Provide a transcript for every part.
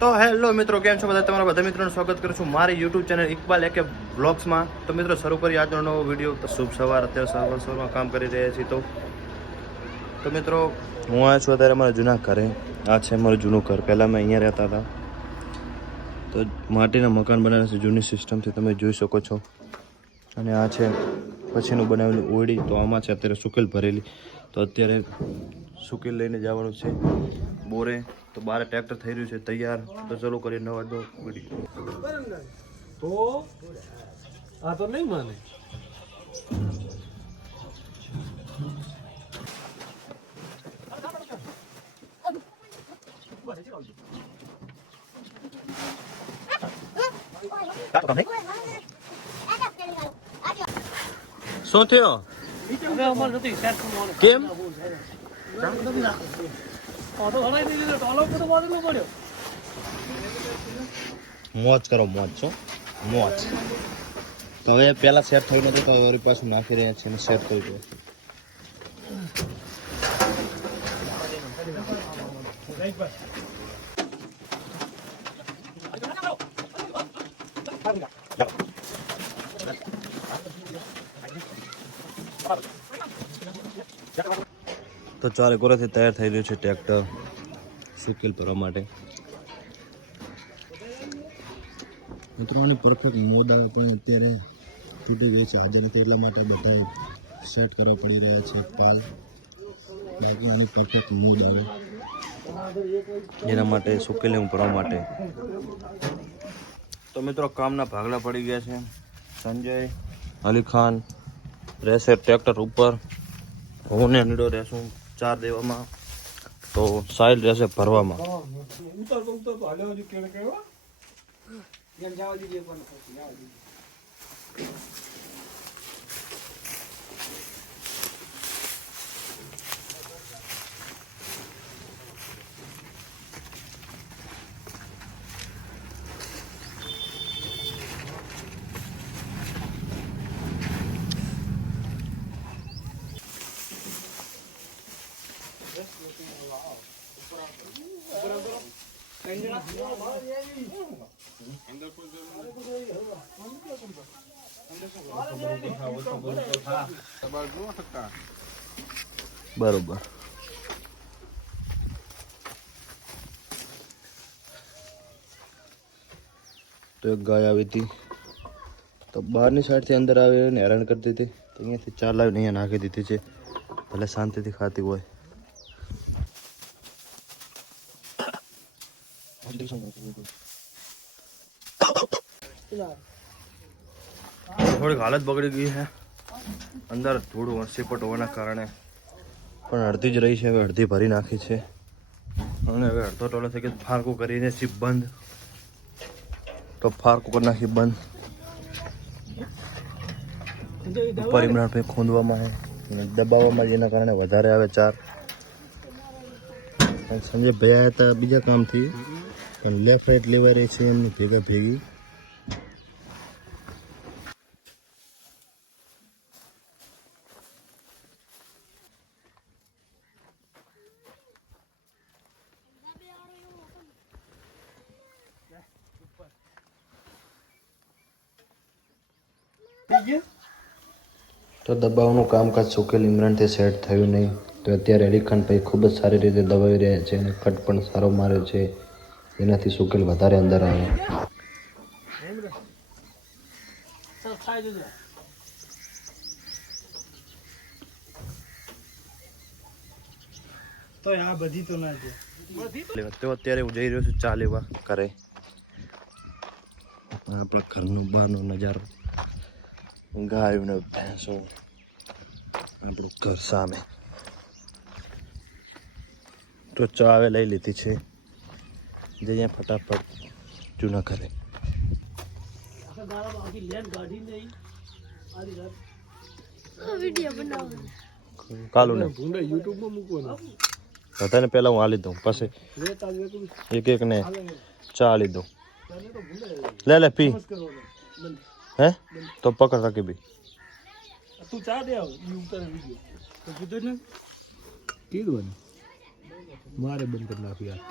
તો હેલો મિત્રો, કેમ છો બધા? તમારા બધા મિત્રોનું સ્વાગત કરું છું મારી યુટ્યુબ ચેનલ ઇકબાલ એકે વ્લોગ્સમાં. તો મિત્રો શરૂ કરી આજનો નવો વિડીયો. તો શુભ સવાર. અત્યારે સવારમાં કામ કરી રહ્યા છીએ. તો મિત્રો હું આવ્યો છું અત્યારે અમારા જૂના ઘરે. આ છે અમારું જૂનું ઘર. પહેલાં મેં અહીંયા રહેતા હતા. તો માટીના મકાન બનાવ્યા છે જૂની સિસ્ટમથી, તમે જોઈ શકો છો. અને આ છે પછીનું બનાવેલું ઓરડી. તો આમાં છે અત્યારે સુકેલ ભરેલી. તો અત્યારે સુકેલ લઈને જવાનું છે બોરે. તો બારે ટ્રેક્ટર થઈ રહ્યું છે તૈયાર. તો ચાલુ કરીએ નવા દો વિડીયો. તો આ તો નહીં માને. શું થયો? કેમ? મોજ કરો, મોજ છો, મોજ. તો હવે પેલા સેટ થયું નતું, તો વળી પાછું નાખી રહ્યા છે અને સેટ કરી દો. તો ચારે કોરાથી તૈયાર થઈ રહ્યું છે ટ્રેક્ટર સુકેલ ભરવા માટે. મિત્રોની પરફેક્ટ મોડા પણ અત્યારે તૂટી ગઈ છે, આજે નથી, એટલા માટે બધા સેટ કરવા પડી રહ્યા છે પાલ. બાકી આની પરફેક્ટ મૂડ આવે એના માટે સુકેલ ભરવા માટે. તો મિત્રો કામના ભાગલા પડી ગયા છે. સંજય અલી ખાન રહેશે ટ્રેક્ટર ઉપર, હું ને નીડો રહેશું ચાર દેવામાં, તો સાહિલ રહેશે ભરવામાં. બરોબર. તો એક ગાય આવી હતી, તો બહારની સાઈડથી અંદર આવી ને હેરાન કરતી હતી. તો અહીંયાથી ચાર લાવીને અહીંયા નાખી દીધી છે, ભલે શાંતિથી ખાતી હોય. થોડીક હાલત બગડી ગઈ છે અંદર, થોડું સિપટ હોવાના કારણે, પણ અડધી જ રહી છે. હવે અડધી ભરી નાખી છે અને હવે અડધો ટોલો થઈ ગયો. ફારકું કરીને સીપ બંધ, તો ફારકું કરી નાખી બંધ. ઉપર ઇમરાન ભાઈ ખોંદવામાં આવે અને દબાવવામાં, જેના કારણે વધારે આવે ચાર. સંજય ભાઈ આવ્યા હતા બીજા કામથી, પણ લેફ્ટ રાઈટ લેવાઈ રહી છે એમની ભેગા ભેગી. તો દબાવનું કામકાજ સુકેલ ઇમરાનથી સેટ થયું નહીં. તો અત્યારે અલીખાન ભાઈ ખૂબ જ સારી રીતે દબાવી રહ્યા છે અને કટ પણ સારો માર્યો છે, એનાથી સુકેલ વધારે અંદર આવે. તો આ બધી તો ના છે. તો અત્યારે હું જઈ રહ્યો છું ચા લેવા ઘરે. આપણા ઘરનો બહારનો નજારો, ગાયો ને ભેંસો, આપણું ઘર સામે. તો ચા હવે લઈ લીધી છે, જઈએ ફટાફટ જૂના ઘરે. કાલું ને યુટ્યુબમાં મૂકવાનું. બધાને પહેલાં હું હાલી દઉં, પછી એક એક ને ચા હાલી દઉં. લે પી. હે તો પકડ રાખી બી. તું ચા દે આવ ઈ ઉતારે વિડિયો તો કીધું ને કીધું મારે બંધ કરી નાખ્યું યાર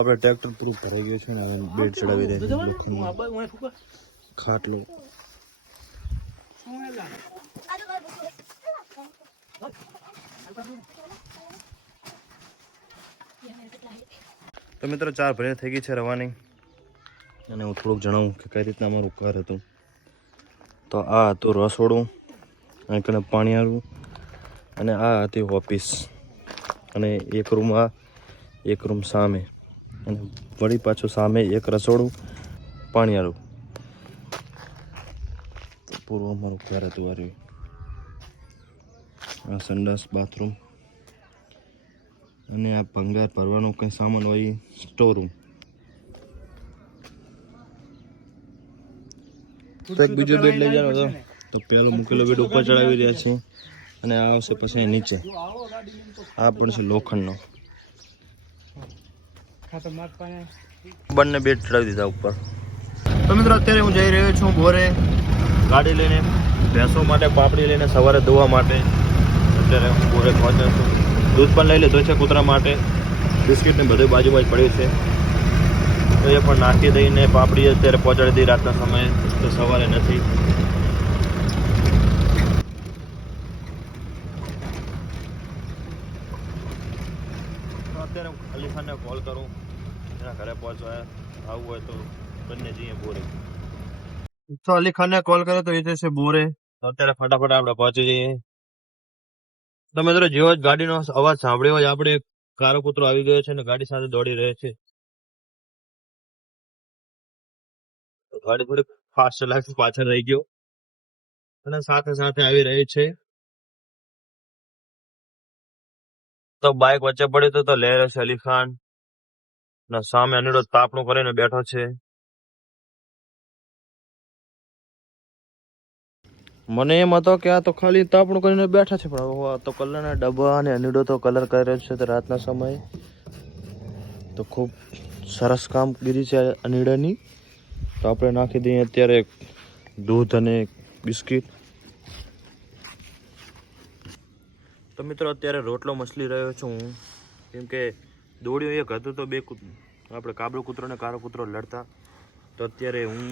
આપણે ટ્રેક્ટર પૂરું ભરાઈ ગયું છે ને હવે બેડ ચડાવી રહ્યા છે ખાટલો. તો મિત્રો 4 ભરે થઈ ગઈ છે રવાની, અને હું થોડુંક જણાવું કે કઈ રીતના અમારું ઘર હતું. તો આ હતું રસોડું, અહીં કને પાણીયારું, અને આ હતી ઓફિસ, અને એક રૂમ આ, એક રૂમ સામે, અને વળી પાછું સામે એક રસોડું, પાણીયારું. તો પૂરું અમારું ઘર હતું આ રહ્યું. આ સંડાસ બાથરૂમ, અને આ ભંગાર ભરવાનું કંઈ સામાન હોય સ્ટોર રૂમ. તો એક બીજો બેડ લઈ જવાનો હતો, તો પેલો મૂકેલો બેડ ઉપર ચડાવી રહ્યા છે, અને આ આવશે પછી નીચે. આ પણ છે લોખંડનો. બંને બેડ ચડાવી દીધા ઉપર. તો મિત્રો અત્યારે હું જઈ રહ્યો છું બોરે ગાડી લઈને, ભેંસો માટે પાપડી લઈને સવારે ધોવા માટે. અત્યારે હું બોરે પહોંચ્યો છું. દૂધ પણ લઈ લીધું છે કૂતરા માટે, બિસ્કિટ ને બધું બાજુમાં જ પડ્યું છે, તો એ પણ નાખી દઈને પાપડી અત્યારે પહોંચાડી દઈ રાતના સમયે, તો સવારે નથી. તો અત્યારે હું અલી ખાનને કોલ કરું, એના ઘરે પહોંચવા આવવું હોય તો બંને જઈએ બોરે. તો અલી ખાનને કોલ કર્યો તો એ જશે બોરે. તો અત્યારે ફટાફટ આપણે પહોંચી જઈએ. તો મિત્રો જેવો જ ગાડીનો અવાજ સાંભળ્યો હોય આપણે, કારો કૂતરો આવી ગયો છે અને ગાડી સાથે દોડી રહ્યો છે. ગાડી થોડી ફાસ્ટ ચલાવી, પાછળ રહી ગયો, અને સાથે સાથે આવી રહી છે. તો બાઇક વચ્ચે પડ્યું તો લહેર છે અલી ખાન, ના સામે અનિરુદ્ધ તાપણું કરીને બેઠો છે. મને એમ હતો કે આ તો ખાલી તાપણું કરીને બેઠા છે, પણ હવે તો કલરના ડબ્બા અને અનિડો તો કલર કર્યો છે તો રાતના સમયે. તો ખૂબ સરસ કામગીરી છે અનિડાની. તો આપણે નાખી દઈએ અત્યારે દૂધ અને બિસ્કિટ. તો મિત્રો અત્યારે રોટલો મસલી રહ્યો છું હું, કેમ કે દોડ્યું એક હતું તો બે આપણે કાબરો કૂતરો ને કારો કૂતરો લડતા. તો અત્યારે હું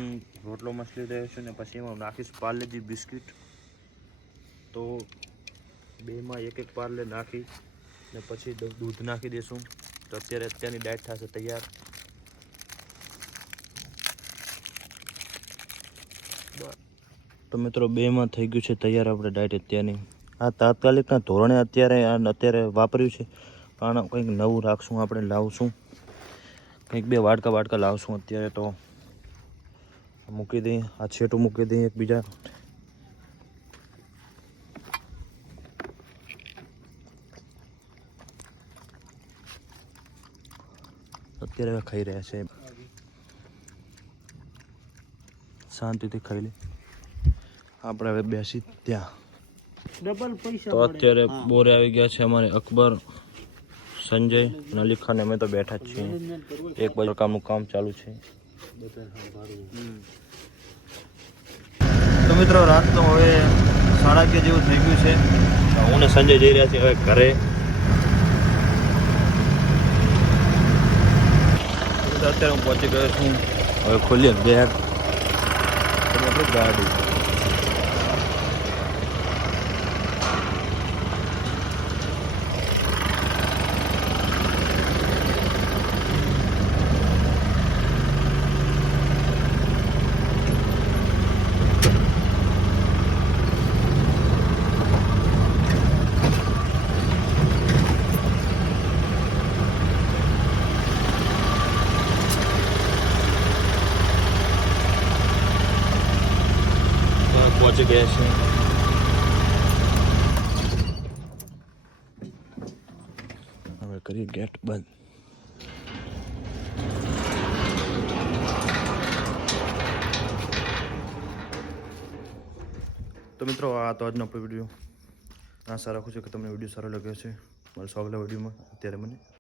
રોટલો મસલી રહ્યો છું, ને પછી એમાં નાખીશ પાર્લેજી બિસ્કિટ. તો બેમાં એક એક પાર્લે નાખી ને પછી દૂધ નાખી દઈશું. તો અત્યારની ડાયટ થશે તૈયાર. તો મિત્રો બેમાં થઈ ગયું છે તૈયાર આપણે ડાયટ અત્યારની. આ તાત્કાલિકના ધોરણે અત્યારે વાપર્યું છે, પણ કંઈક નવું રાખશું, આપણે લાવશું કંઈક 2 વાડકા લાવશું. અત્યારે તો મૂકી દઈએ, આ છેટું મૂકી દઈએ એકબીજા. અત્યારે હવે ખાઈ રહ્યા છે, શાંતિથી ખાઈ લે. આપણે હવે બેસી ત્યાં. તો અત્યારે બોરે આવી ગયા છે અમારે અકબર, સંજય અને અલી ખાન. અમે તો બેઠા જ છીએ, એક બાજુ કામનું કામ ચાલુ છે. તો મિત્રો રાતનો હવે 11:30 જેવું થઈ ગયું છે. હું ને સંજય જઈ રહ્યા છીએ હવે ઘરે. અત્યારે હું પહોંચી ગયો છું. હવે ખોલીએ ગેટ, ગાડી. પહોંચી ગયા છે. હવે કરીએ ગેટ બંધ. તો મિત્રો આ તો આજનો આપણો વિડીયો. આશા રાખું છું કે તમને વિડીયો સારો લાગ્યો છે. મળશું આગલા વિડીયોમાં. અત્યારે મને